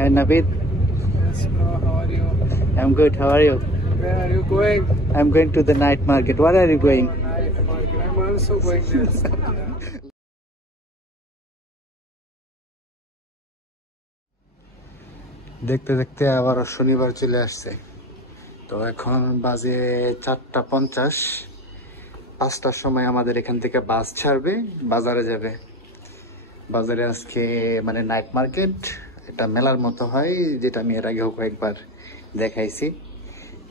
Hi Navid. Yes, bro. How are you? I'm good. How are you? Where are you going? I'm going to the night market. Where are you going? Night market. I'm also going there. দেখতে দেখতে আবার শনিবার চলে আসছে। তো এখন বাজে 4:50। 5টার সময় আমাদের এখান থেকে বাস ছাড়বে, বাজারে যাবে। বাজারে আজকে মানে নাইট মার্কেট, এটা মেলার মতো হয়, যেটা আমি এর আগেও কয়েকবার দেখাইছি।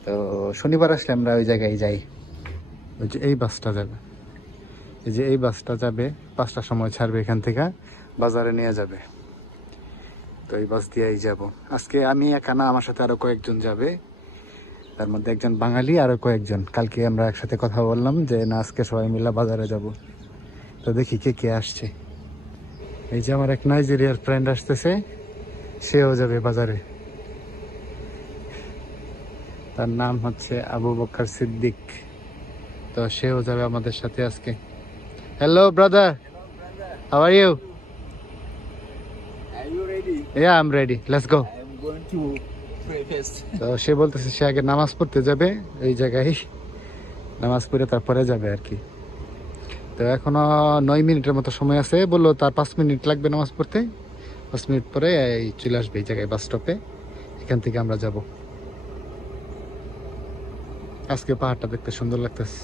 তো শনিবার আসলে আমরা ওই জায়গায় যাই। ওই যে এই বাসটা যাবে, এই যে এই বাসটা যাবে, 5টার সময় ছাড়বে এখান থেকে, বাজারে নিয়ে যাবে। তো এই বাস দিয়েই যাব আজকে। আমি একা না, আমার সাথে আরো কয়েকজন যাবে, তার মধ্যে একজন বাঙালি, আরো কয়েকজন। কালকে আমরা একসাথে কথা বললাম যে না, আজকে সবাই মিলে বাজারে যাব। তো দেখি কে কে আসছে। এই যে আমার এক নাইজেরিয়ার ফ্রেন্ড আসতেছে, সেও যাবে বাজারে। তার নাম হচ্ছে আবু বকর সিদ্দিক। তো সেও যাবে আমাদের সাথে আজকে। Hello brother, how are you? Are you ready? Yeah, I'm ready. Let's go. I'm going to pray first. তো সে বলতেছে সে আগে নামাজ পড়তে যাবে, এই জায়গায় নামাজ পড়ে তারপরে যাবে আর কি। তো এখনো 9 মিনিটের মতো সময় আছে, বললো তার 5 মিনিট লাগবে নামাজ পড়তে। 5 মিনিট পরে এই চলে আসবে এই জায়গায়, বাস স্টপে। এখান থেকে আমরা যাব। আজকে পাহাড়টা দেখতে সুন্দর লাগতেছে।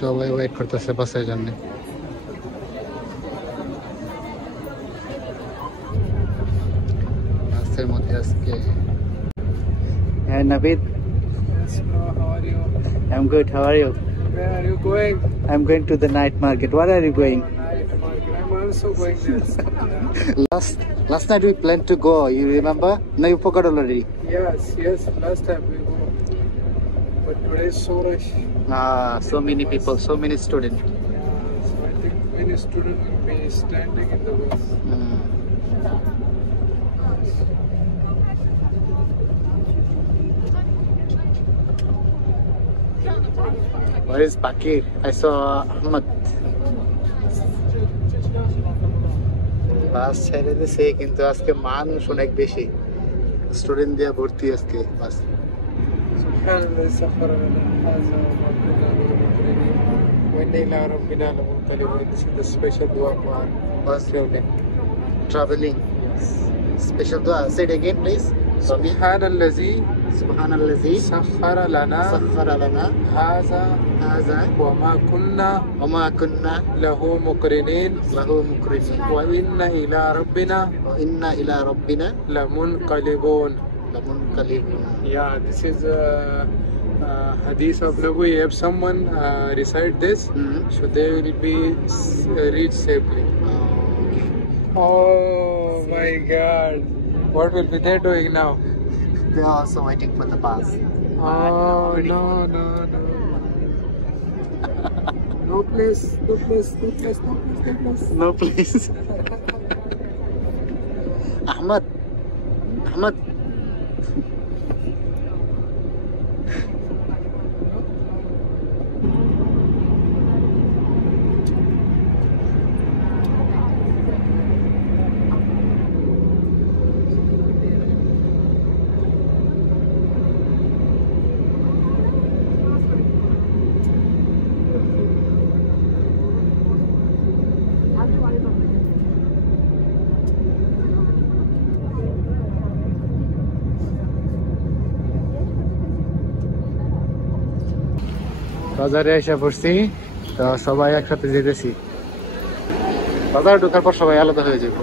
সবাই ওয়েট করতেছে বাসের জন্য। বাসের মধ্যে আজকে। Hi Navid. Yes, bro. How are you? I'm good. How are you? Where are you going? I'm going to the night market. Where are you going? Night market. I'm also going there. Last night we planned to go. You remember? No, you forgot already. Yes. Last time we go. But today is so rush. So many people, so many students. So I think many students will be standing in the bus. Where is Bakir? I saw Ahmad. বাস ছেড়ে দিছে, কিন্তু আজকে মানুষ অনেক বেশি, স্টুডেন্ট দিয়ে ভর্তি আজকে বাস। سبحان الذي سخر لنا هذا وما كنا له مقرنين وإنا إلى ربنا لمنقلبون. This is the special dua for Was traveling. traveling. Special dua. Say it again, please. سبحان الذي Subhanallah. سخر لنا Sakhara lana هذا hadha وما كنا wa ma kunna له مقرنين lahu muqrinin وإنا إلى ربنا wa inna ila rabbina لمنقلبون. lamunqalibun. Yeah, this is a hadith of Nabi. If someone recite this, so they will be reach safely. Oh my God! What will be they doing now? They are also waiting for the bus. Oh no! No place. No please. Ahmad. বাজারে এসে পড়ছি, তো সবাই একসাথে যেতেছি। বাজারে ঢোকার পর সবাই আলাদা হয়ে যাবো।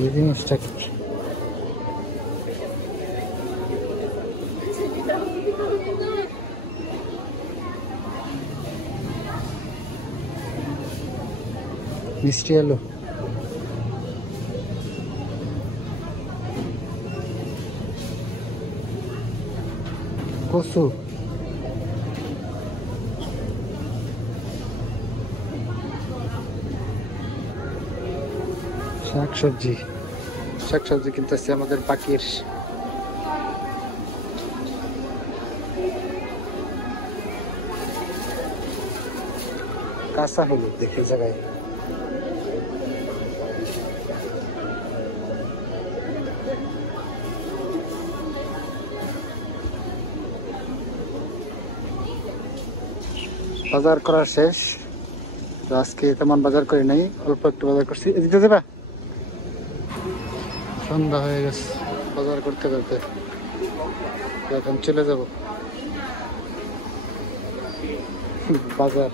এই জিনিসটা কি? মিষ্টি আলু, কচু, শাকসবজি। শাকসবজি কিনতেছে আমাদের বাকির। কাঁচা হলুদ দেখে জায়গায়। বাজার করা শেষ। তো আজকে তেমন বাজার করি নাই, অল্প একটু বাজার করছি। এদিকে যাবা? সন্ধ্যা হয়ে গেছে বাজার করতে করতে, এখন চলে যাব বাজার।